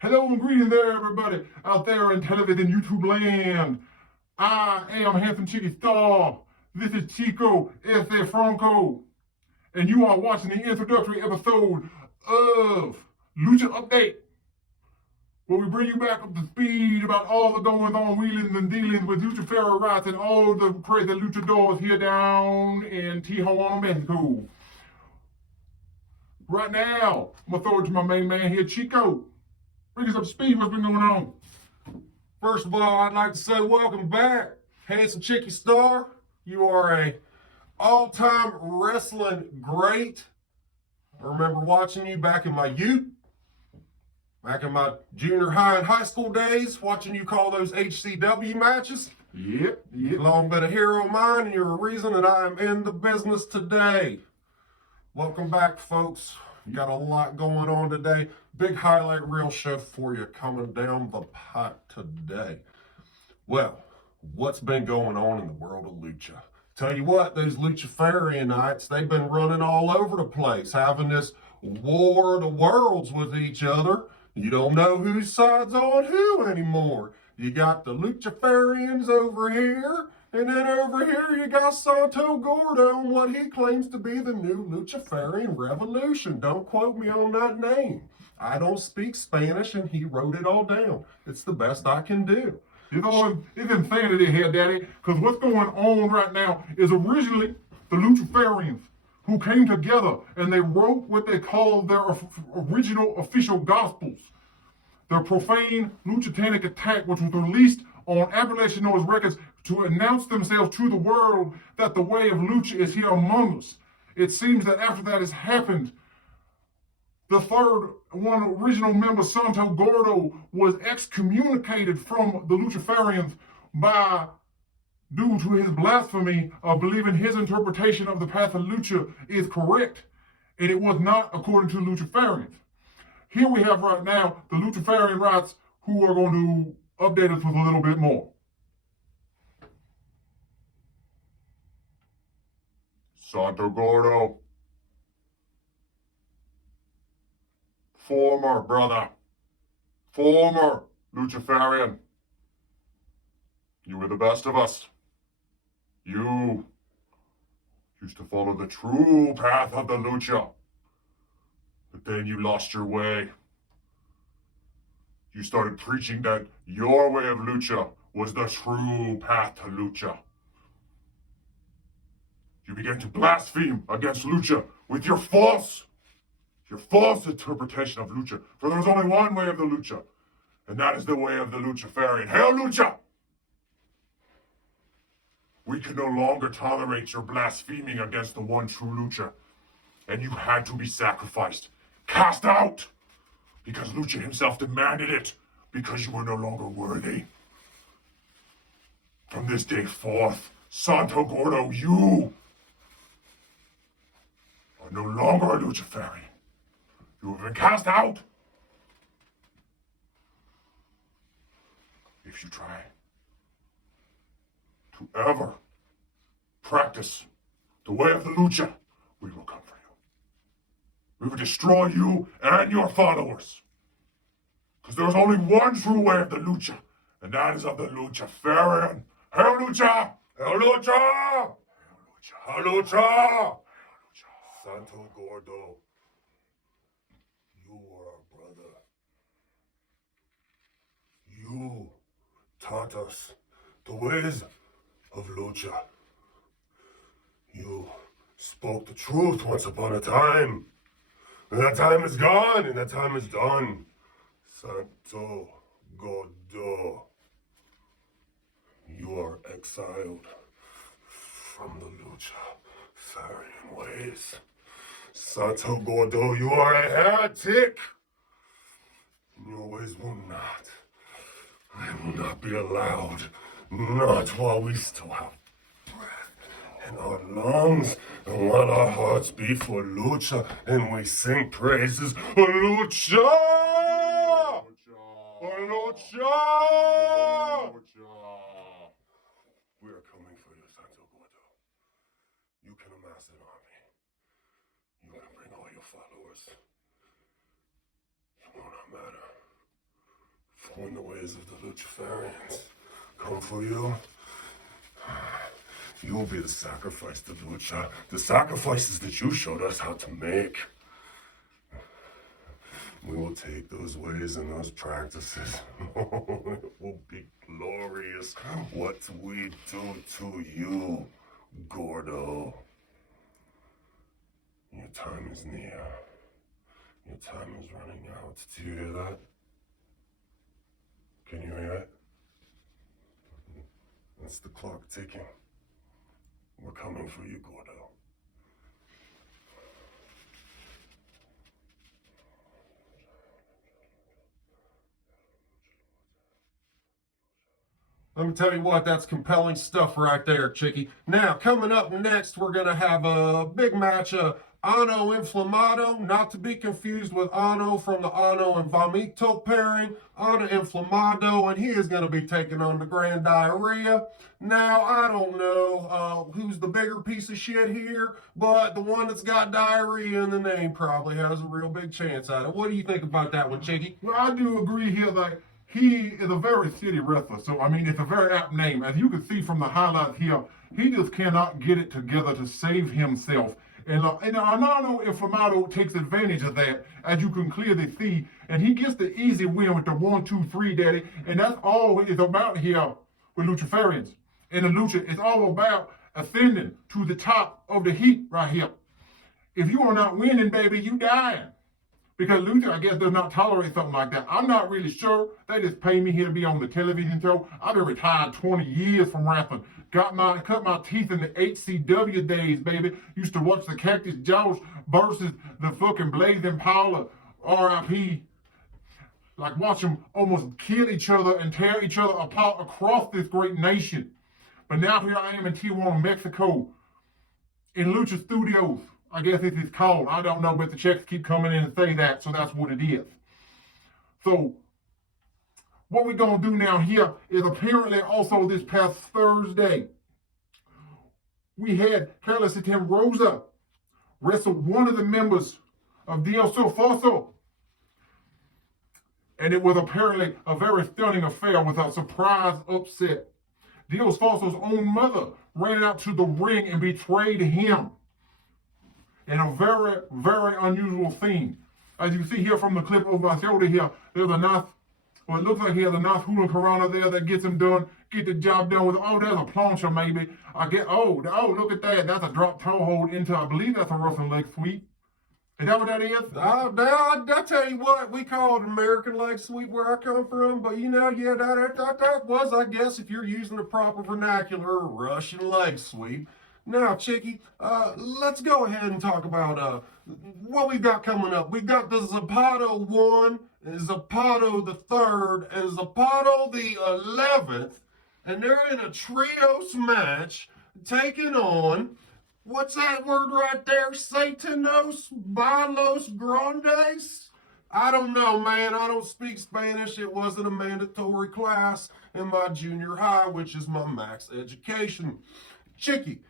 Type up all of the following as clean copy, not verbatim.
Hello and greetings there, everybody out there in television YouTube land. I am Handsome Chicky Star. This is Chico S.A. Franco. And you are watching the introductory episode of Lucha Update, where we bring you back up to speed about all the goings on, wheelings and dealings with Luchaferian Rites and all the crazy luchadors here down in Tijuana, Mexico. Right now, I'm going to throw it to my main man here, Chico. Bring us up to speed. What's been going on? First of all, I'd like to say welcome back, Handsome Chicky Star. You are a all-time wrestling great. I remember watching you back in my youth, back in my junior high and high school days, watching you call those HCW matches. Yep. Long been a hero of mine, and you're a reason that I am in the business today. Welcome back, folks. We got a lot going on today. Big highlight reel show for you coming down the pipe today. Well, what's been going on in the world of Lucha? Tell you what, those Luchaferianites, they've been running all over the place, having this war of the worlds with each other. You don't know whose side's on who anymore. You got the Luchaferians over here, and then over here you got Santo Gordo and what he claims to be the new Luchaferian Revolution. Don't quote me on that name. I don't speak Spanish, and he wrote it all down. It's the best I can do. You know, it's insanity here, Daddy, because what's going on right now is originally the Luchaferians who came together and they wrote what they called their original official gospels. Their profane Luchatanic attack, which was released on Appalachian Noise Records to announce themselves to the world that the way of Lucha is here among us. It seems that after that has happened, the third one original member, Santo Gordo, was excommunicated from the Luchaferians due to his blasphemy of believing his interpretation of the path of Lucha is correct, and it was not according to Luchaferians. Here we have right now the Luchaferian Rites who are going to update us with a little bit more. Santo Gordo. Former Luchaferian. You were the best of us. You used to follow the true path of the Lucha. But then you lost your way. You started preaching that your way of Lucha was the true path to Lucha. You began to blaspheme against Lucha with your false interpretation of Lucha. For there is only one way of the Lucha, and that is the way of the Luchaferian. Hail Lucha! We can no longer tolerate your blaspheming against the one true Lucha, and you had to be sacrificed, cast out, because Lucha himself demanded it, because you were no longer worthy. From this day forth, Santo Gordo, you are no longer a Luchaferian. You have been cast out. if you try to ever practice the way of the Lucha, we will come for you. We will destroy you and your followers. Because there's only one true way of the Lucha, and that is of the Luchaferian. Hail Lucha! Hail Lucha! Hail Lucha! Santo Gordo, you were our brother. You taught us the ways of Lucha. You spoke the truth once upon a time. And that time is gone, and that time is done. Santo Gordo, you are exiled from the Luchaferian ways. Santo Gordo, you are a heretic. Your ways will not. I will not be allowed. Not while we still have breath in our lungs, and while our hearts beat for Lucha, and we sing praises. Lucha! Lucha! We are coming for you, Santo Gordo. You can amass an army. You can bring all your followers. It will not matter. For when the ways of the Luchaferians come for you, you will be the sacrifice to Lucha. The sacrifices that you showed us how to make. We will take those ways and those practices. It will be glorious what we do to you, Gordo. Your time is near. Your time is running out. Do you hear that? Can you hear it? That's the clock ticking. We're coming for you, Gordo. Let me tell you what, that's compelling stuff right there, Chicky. Now, coming up next, we're going to have a big match. Ano Inflamado, not to be confused with Ano from the Ano and Vomito pairing. Ano Inflamado, and he is going to be taking on the Grand Diarrhea. Now, I don't know who's the bigger piece of shit here, but the one that's got diarrhea in the name probably has a real big chance at it. What do you think about that one, Chicky? Well, I do agree here that he is a very city wrestler. So, I mean, it's a very apt name. As you can see from the highlights here, he just cannot get it together to save himself. And Arnaldo Inflamado takes advantage of that, as you can clearly see. And he gets the easy win with the 1-2-3, Daddy. And that's all it's about here with Luchaferians. And the Lucha is all about ascending to the top of the heap right here. If you are not winning, baby, you dying. Because Lucha, I guess, does not tolerate something like that. I'm not really sure. They just pay me here to be on the television show. I've been retired 20 years from wrestling. Cut my teeth in the HCW days, baby. Used to watch the Cactus Jaws versus the fucking Blazing Paula, RIP. Like watch them almost kill each other and tear each other apart across this great nation. But now here I am in Tijuana, Mexico, in Lucha Studios. I guess this is called. I don't know, but the checks keep coming in and say that, so that's what it is. So, what we're going to do now here is apparently also this past Thursday, we had Carlos Satem Rosa wrestle one of the members of Dios Forzo. And it was apparently a very stunning affair with a surprise upset. Dios Forzo's own mother ran out to the ring and betrayed him. In a very, very unusual scene. As you see here from the clip over my shoulder here, there's a nice, well, it looks like he has a nice hula Corona there that gets him done, get the job done with, oh, there's a plancha maybe. Look at that. That's a drop toe hold into, I believe that's a Russian leg sweep. Is that what that is? I tell you what, we call it American leg sweep where I come from, but that was, I guess, if you're using the proper vernacular, a Russian leg sweep. Now, Chicky, let's go ahead and talk about what we've got coming up. We've got the Zapata 1, Zapata the 3rd, and Zapata the 11th, and they're in a trios match taking on, what's that word right there? Satanos Balos Grandes? I don't know, man. I don't speak Spanish. It wasn't a mandatory class in my junior high, which is my max education. Chicky,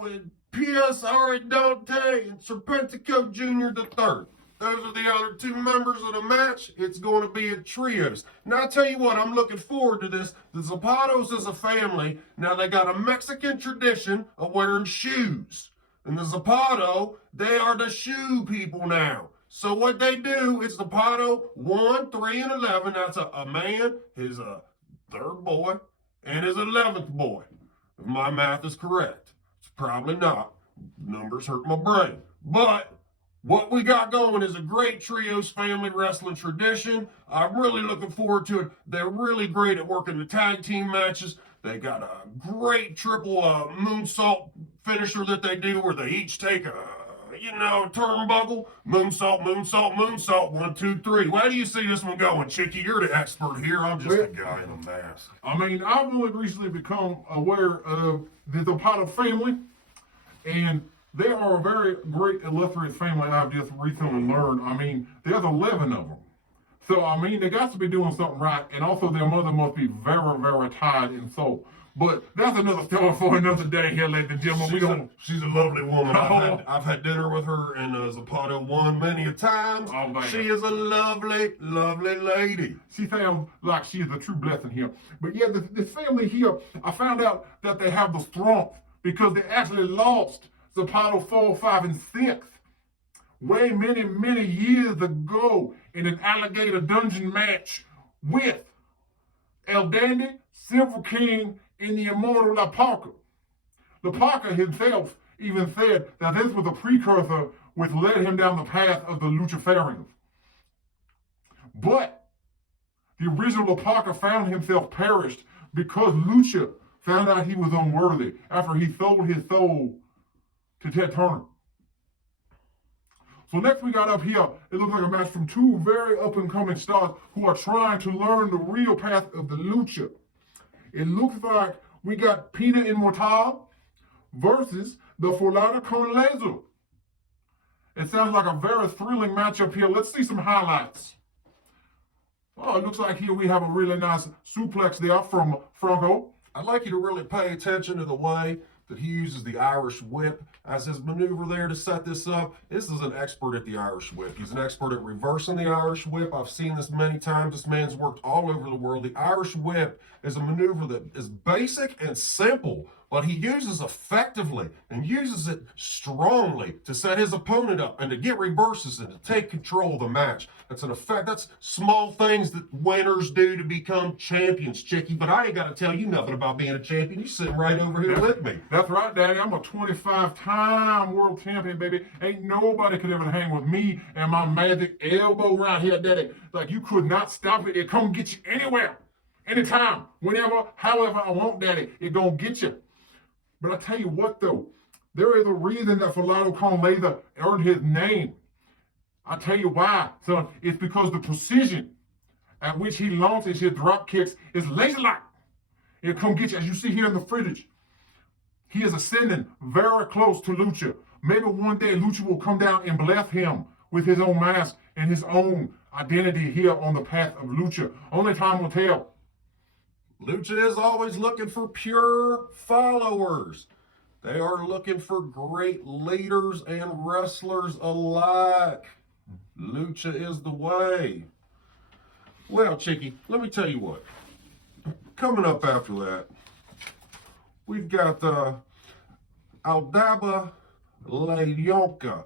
with P.S. Dante and Serpentico Jr. the third. Those are the other two members of the match. It's going to be a trios. Now, I tell you what, I'm looking forward to this. The Zapatos is a family. Now, they got a Mexican tradition of wearing shoes. And the Zapato, they are the shoe people now. So what they do is Zapato 1, 3, and 11. That's a man, his third boy, and his 11th boy. If my math is correct. It's probably not. Numbers hurt my brain. But what we got going is a great trios family wrestling tradition. I'm really looking forward to it. They're really great at working the tag team matches. They got a great triple moonsault finisher that they do where they each take a, turnbuckle. Moonsault, moonsault, moonsault. 1, 2, 3. Why do you see this one going, Chicky? You're the expert here. I'm just a guy in a mask. I mean, I've only recently become aware of the Zapata family, and they are a very great, illustrious family I've just recently learned. I mean, there's 11 of them. So, I mean, they got to be doing something right, and also their mother must be very, very tired in soul. But that's another story for another day here, ladies and gentlemen. She's a lovely woman. I've had dinner with her in Zapato 1 many a times. Oh, she is a lovely, lovely lady. She sounds like she is a true blessing here. But yeah, this family here, I found out that they have the strength because they actually lost Zapato 4, 5, and 6 way many, many years ago in an alligator dungeon match with El Dandy, Silver King, and the immortal La Parca. La Parca himself even said that this was a precursor which led him down the path of the Luchaferians. But the original La Parca found himself perished because Lucha found out he was unworthy after he sold his soul to Ted Turner. So next we got up here, it looks like a match from two very up-and-coming stars who are trying to learn the real path of the Lucha. It looks like we got Pina Inmortal versus the Fulana con Laser. It sounds like a very thrilling matchup here. Let's see some highlights. Oh, it looks like here we have a really nice suplex there from Franco. I'd like you to really pay attention to the way that he uses the Irish whip as his maneuver there to set this up. This is an expert at the Irish whip. He's an expert at reversing the Irish whip. I've seen this many times. This man's worked all over the world. The Irish whip is a maneuver that is basic and simple, but he uses effectively and uses it strongly to set his opponent up and to get reverses and to take control of the match. That's an effect. That's small things that winners do to become champions, Chicky. But I ain't got to tell you nothing about being a champion. You're sitting right over here with me. That's right, Daddy. I'm a 25-time world champion, baby. Ain't nobody could ever hang with me and my magic elbow right here, Daddy. Like, you could not stop it. It come get you anywhere, anytime, whenever, however I want, Daddy. It gonna get you. But I tell you what, though, there is a reason that Fulano Con Laser earned his name. I tell you why, son. It's because the precision at which he launches his drop kicks is laser-like. It'll come get you, as you see here in the footage. He is ascending very close to Lucha. Maybe one day Lucha will come down and bless him with his own mask and his own identity here on the path of Lucha. Only time will tell. Lucha is always looking for pure followers. They are looking for great leaders and wrestlers alike. Lucha is the way. Well, Chicky, let me tell you what. Coming up after that, we've got Aldaba Layonka.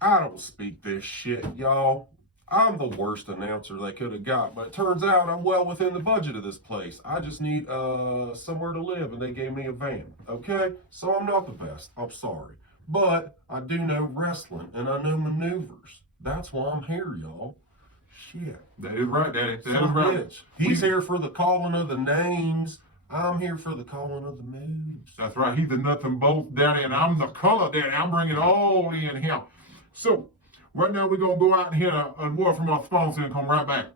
I don't speak this shit, y'all. I'm the worst announcer they could have got, but it turns out I'm well within the budget of this place. I just need somewhere to live, and they gave me a van, okay? So I'm not the best. I'm sorry. But I do know wrestling, and I know maneuvers. That's why I'm here, y'all. Shit. That is right, Daddy. That is right. He's here for the calling of the names. I'm here for the calling of the moves. That's right. He's the nuts and bolts, Daddy, and I'm the color, Daddy. I'm bringing it all in here. So, right now, we're going to go out and hear a word from our sponsor and come right back.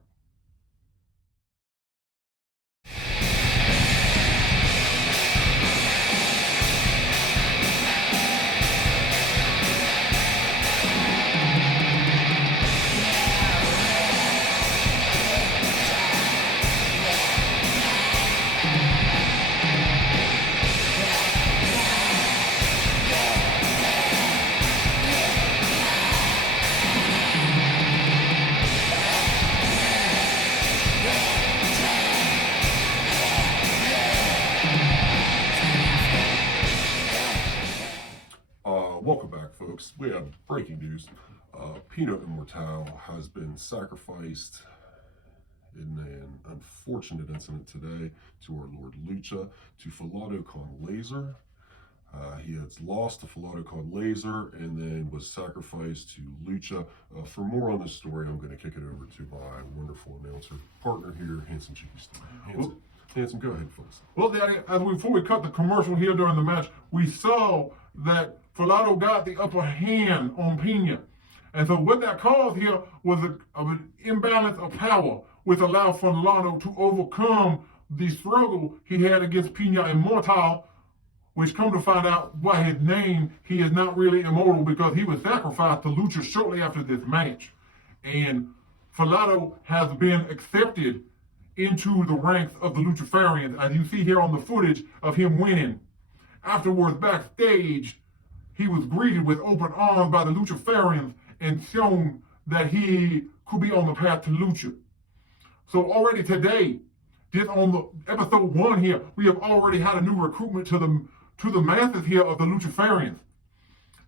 we have breaking news. Peanut Immortal has been sacrificed in an unfortunate incident today to our Lord Lucha, to Falado Con Laser. He has lost to Falado Con Laser and then was sacrificed to Lucha. For more on this story, I'm going to kick it over to my wonderful announcer partner here, Handsome Cheeky Steve. Handsome, go ahead, folks. Well, Daddy, before we cut the commercial here during the match, we saw that Falado got the upper hand on Pena. And so what that caused here was an imbalance of power, which allowed Falado to overcome the struggle he had against Pena Immortal, which come to find out by his name, he is not really immortal because he was sacrificed to Lucha shortly after this match. And Falado has been accepted into the ranks of the Luchaferians, as you see here on the footage of him winning. Afterwards, backstage, he was greeted with open arms by the Luchaferians and shown that he could be on the path to Lucha. So already today, just on the episode 1 here, we have already had a new recruitment to the masses here of the Luchaferians.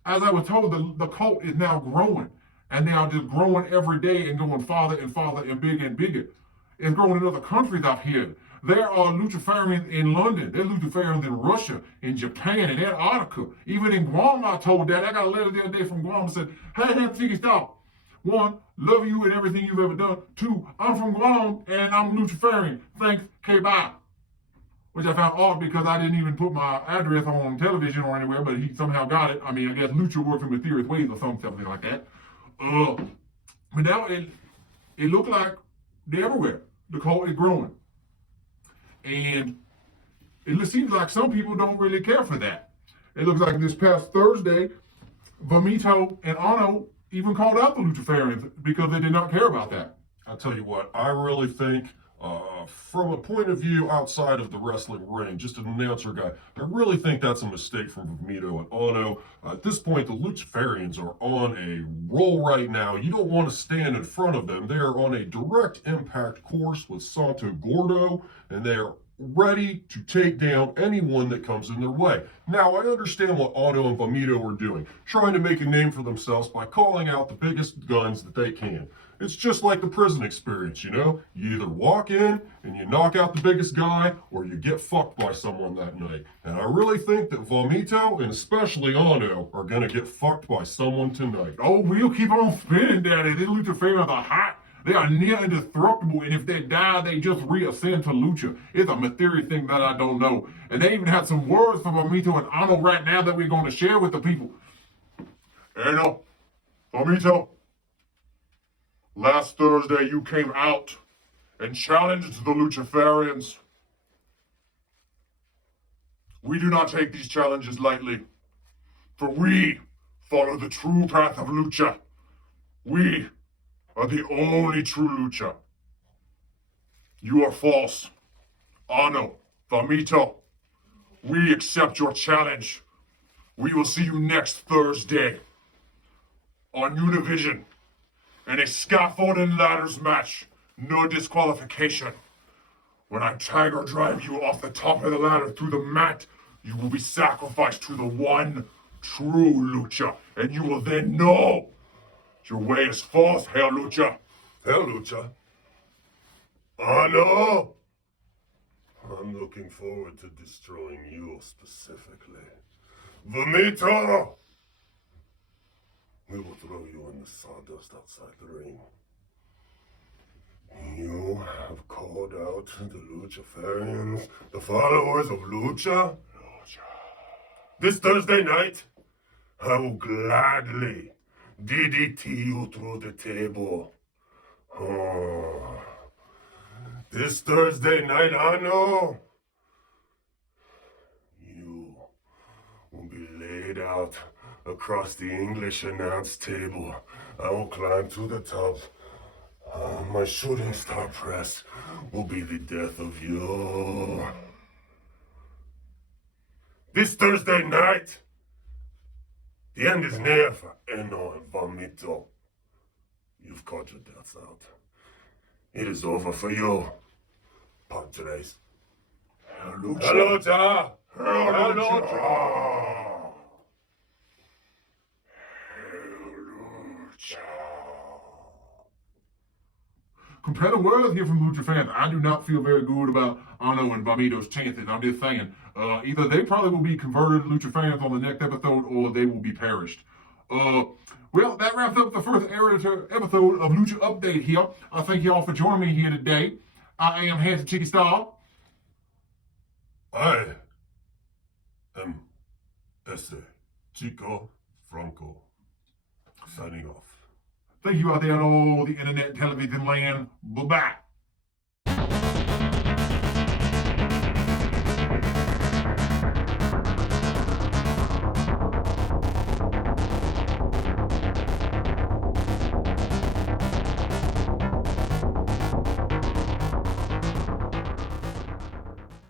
As I was told, the cult is now growing, and they are just growing every day and going farther and farther and bigger and bigger. It's growing in other countries out here. There are Luchaferians in London. There's Luchaferians in Russia, in Japan, in Antarctica. Even in Guam, I told that. I got a letter the other day from Guam that said, hey, Figgy, stop. 1, love you and everything you've ever done. 2, I'm from Guam and I'm Luchaferian. Thanks, okay, bye. Which I found odd because I didn't even put my address on television or anywhere, but he somehow got it. I mean, I guess Lucha works in mysterious ways or something like that. But now it looked like they're everywhere. The cult is growing. And it seems like some people don't really care for that. It looks like this past Thursday, Vomito and Ano even called out the Luchaferians because they did not care about that. I'll tell you what, I really think, from a point of view outside of the wrestling ring, just an announcer guy, I really think that's a mistake from Vomito and Ano. At this point, the Luchaferians are on a roll right now. You don't want to stand in front of them. They are on a direct impact course with Santo Gordo, and they are ready to take down anyone that comes in their way. Now, I understand what Ano and Vomito are doing, trying to make a name for themselves by calling out the biggest guns that they can. It's just like the prison experience, you know? You either walk in and you knock out the biggest guy, or you get fucked by someone that night. And I really think that Vomito, and especially Ano, are gonna get fucked by someone tonight. Oh, we'll keep on spinning, Daddy. These Luchaferians are hot. They are near indestructible, and if they die, they just reascend to Lucha. It's a mysterious thing that I don't know. And they even have some words from Vomito and Ano right now that we're going to share with the people. Ano, Vomito, last Thursday you came out and challenged the Luchaferians. We do not take these challenges lightly, for we follow the true path of Lucha. We are the only true Lucha. You are false. Ano, Vomito, we accept your challenge. We will see you next Thursday on Univision in a scaffold and ladders match. No disqualification. When I tiger drive you off the top of the ladder through the mat, you will be sacrificed to the one true Lucha, and you will then know your way is false, Hail Lucha. Hell, Lucha. Ano! I'm looking forward to destroying you specifically. Vomito! We will throw you in the sawdust outside the ring. You have called out the Luchaferians, the followers of Lucha. This Thursday night, I will gladly DDT you through the table. Oh. This Thursday night, I know you will be laid out across the English announce table. I will climb to the top. My shooting star press will be the death of you. This Thursday night, the end is near for Ano and Vomito. You've caught your deaths out. It is over for you, Padres. Hello, Hello, compelling words here from Lucha fans. I do not feel very good about Ano and Vamido's chances. I'm just saying, either they probably will be converted Lucha fans on the next episode, or they will be perished. Well, that wraps up the first episode of Lucha Update here. I thank y'all for joining me here today. I am Handsome Chicky Star. I am Ese Chico Franco. Signing off. Thank you out there in all the internet and television land. Bye-bye.